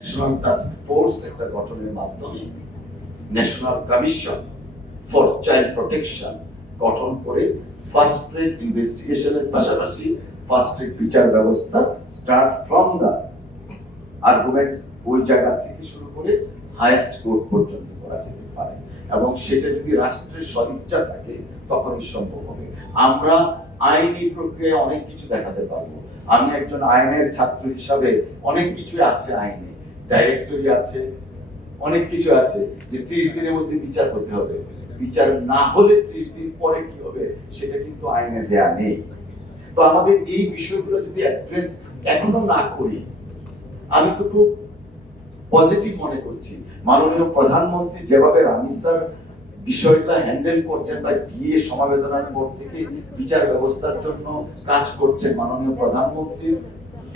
National task force একটা গঠনের মাধ্যমে national commission for child protection গঠন করে ফার্স্ট ট্র্যাক ইনভেস্টিগেশনের পাশাপাশি ফার্স্ট ট্র্যাক বিচার ব্যবস্থা স্টার্ট ফ্রম দা আর্গুমেন্টস ওই জায়গা থেকে শুরু করে হাইয়েস্ট কোর্ট পর্যন্ত করা যেতে পারে, এবং সেটা যদি রাষ্ট্রের সদিচ্ছা থাকে তখনই সম্ভব হবে। আমরা আইনি প্রক্রিয়ায় অনেক কিছু দেখাতে পারবো। আমি একজন আইনের ছাত্র হিসাবে অনেক কিছু আছে, আইনে ডাইরেক্টরি আছে, অনেক কিছু আছে যে 30 দিনের মধ্যে বিচার হতে হবে, বিচার না হলে 30 দিন পরে কি হবে সেটা কিন্তু আইনে দেয়া নেই। তো আমাদের এই বিষয়গুলো যদি অ্যাড্রেস এখনো না করি, আমি তো খুব পজিটিভ মনে করছি মাননীয় প্রধানমন্ত্রী যেভাবে রামিসার বিষয়টা হ্যান্ডেল করছেন বা গিয়ে সমবেদনার পর থেকে বিচার ব্যবস্থার জন্য কাজ করছেন। মাননীয় প্রধানমন্ত্রী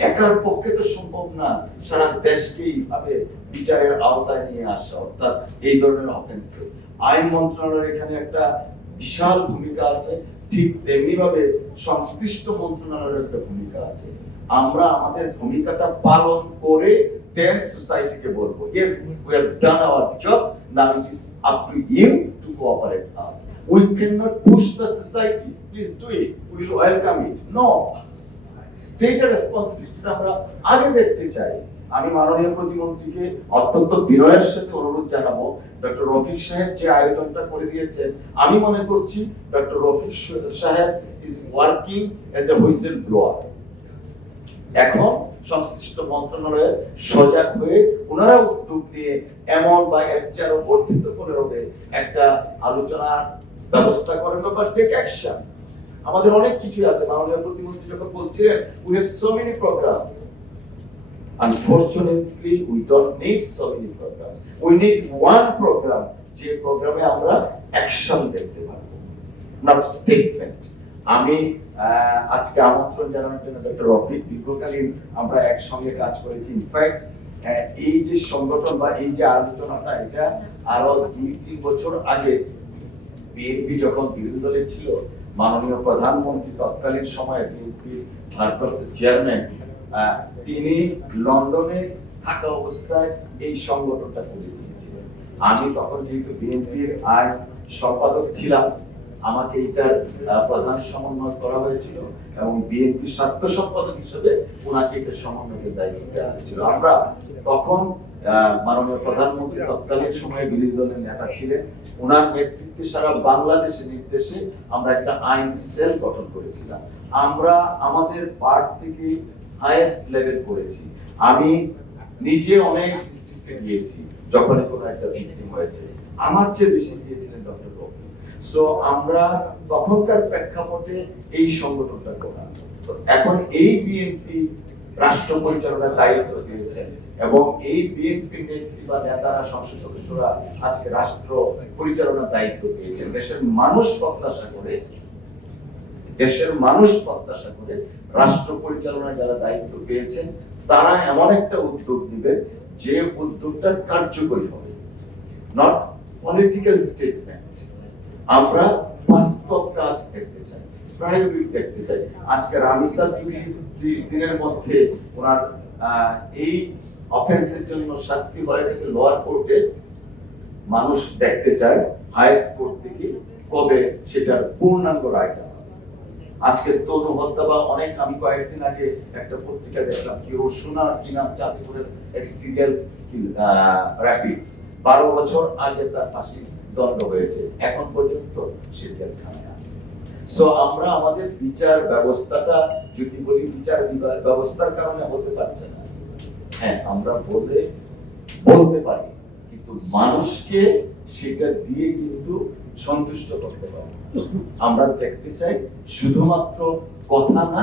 একার পক্ষে তো সম্ভব না সারা দেশকে এইভাবে বিচারের আওতায় নিয়ে আসা, অর্থাৎ এই ধরনের অফেন্সে আইন মন্ত্রণালয়ের এখানে একটা বিশাল ভূমিকা আছে, ঠিক তেমনি ভাবে সংশ্লিষ্ট মন্ত্রণালয়ের একটা ভূমিকা আছে। আমরা আমাদের ভূমিকাটা পালন করে then society ke bolbo, yes, we have done our job, now it is up to you to cooperate us. We cannot push the society, please do it, we will welcome it. No, state responsibility আমরা আগে দেখতে চাই। আমি মাননীয় প্রতিমন্ত্রীকে অত্যন্ত বিনয়ের সাথে অনুরোধ জানাবো, ডক্টর রফিক সাহেব যে আয়োজনটা করে দিয়েছেন, আমি মনে করছি ডক্টর রফিক সাহেব is working as a whistle blower। এখন সংশ্লিষ্ট মন্ত্রণালয়ের সজাগ হয়ে ওনারা উদ্যোগ নিয়ে এমন বা এর চেয়ে বর্ধিত করে হবে একটা আলোচনার ব্যবস্থা করেন বা টেক অ্যাকশন। আমাদের অনেক কিছু আছে, মাননীয় প্রতিমন্ত্রী যখন বলছিলেন we have so many programs, unfortunately we don't need so many programs, we need one program যে প্রোগ্রামে আমরা অ্যাকশন দেখতে পারবো, not statement। আমি আজকে আমন্ত্রণ জানানোর জন্য ডক্টর রফিক, দীর্ঘকালীন আমরা একসঙ্গে কাজ করেছি। ইনফ্যাক্ট এই যে সংগঠন বা এই যে আলোচনাটা, এটা আরো 2-3 বছর আগে বিএনপি যখন বিরোধী দলে ছিল, মাননীয় প্রধানমন্ত্রী তৎকালীন সময়ে বিএনপির ভারপ্রাপ্ত চেয়ারম্যান তিনি লন্ডনে থাকা অবস্থায় এই সংগঠনটা করে দিয়েছিলেন। আমি তখন যেহেতু বিএনপির আইন সম্পাদক ছিলাম, আমাকে এটার প্রধান সমন্বয় করা হয়েছিল এবং বিএনপি স্বাস্থ্য সম্পাদক হিসেবে ওনাকে এটা সমন্বয়ের দায়িত্ব দেওয়া হয়েছিল। আমরা তখন মাননীয় প্রধানমন্ত্রী তৎকালীন সময়ে বিরোধী দলের নেতা ছিলেন, ওনার নেতৃত্বে সারা বাংলাদেশের নির্দেশে আমরা একটা আইন সেল গঠন করেছিলাম। আমরা আমাদের পার্ট থেকে হাইয়েস্ট লেভেল করেছি। আমি নিজে অনেক ডিস্ট্রিক্টে গিয়েছি যখন কোনো একটা মিটিং হয়েছে, আমার চেয়ে বেশি গিয়েছিলেন ডক্টর রফিক। সো আমরা তখনকার প্রেক্ষাপটে এই সংগঠনটা করা, তো এখন এই বিএনপি রাষ্ট্র পরিচালনার দায়িত্ব দিয়েছেন এবং এই বিএনপি নেত্রী বা নেতারা, সংসদ সদস্যরা আজকে রাষ্ট্র পরিচালনার দায়িত্ব পেয়েছেন। দেশের মানুষ প্রত্যাশা করে রাষ্ট্র পরিচালনার যারা দায়িত্ব পেয়েছেন তারা এমন একটা উদ্যোগ নেবেন যে উদ্যোগটা কার্যকরী হবে, নট পলিটিক্যাল স্টেটমেন্ট। আমরা বাস্তব কাজ দেখতে চাই, প্রায়োরিটি দেখতে চাই। আজকে রামিসার যদি 30 দিনের মধ্যে ওনার এই অফেন্সের জন্য শাস্তি হয় থেকে লোয়ার কোর্টে, মানুষ দেখতে চায় হাইয়েস্ট কোর্ট থেকে কবে সেটার পূর্ণাঙ্গ রায়টা। আজকে তনু হত্যা বা অনেক, আমি কয়েকদিন আগে একটা পত্রিকা দেখলাম কি রসুনা কি নাম চাঁদপুরের এক সিরিয়াল র্যাপিস্ট, 12 বছর আগে তার ফাঁসি দণ্ড হয়েছে, এখন পর্যন্ত সে জেলখানায় আছে। সো আমরা আমাদের বিচার ব্যবস্থাটা যদি বলি বিচার ব্যবস্থার কারণে হতে পারছে না, হ্যাঁ আমরা বলতে পারি, কিন্তু মানুষকে সেটা দিয়ে কিন্তু সন্তুষ্ট করতে পারি। আমরা দেখতে চাই শুধুমাত্র কথা না,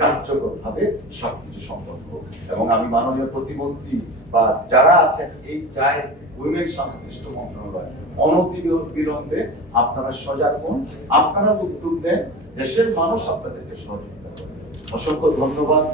কার্যকর ভাবে সবকিছু সম্পন্ন হোক। এবং আমি মাননীয় প্রতিমন্ত্রী বা যারা আছেন এই চায় উইমেন সংশ্লিষ্ট মন্ত্রণালয়, অনতিবিলম্বে আপনারা সজাগ হন, আপনারা উদ্যোগ নেন, দেশের মানুষ আপনাদেরকে সহযোগিতা করবে। অসংখ্য ধন্যবাদ।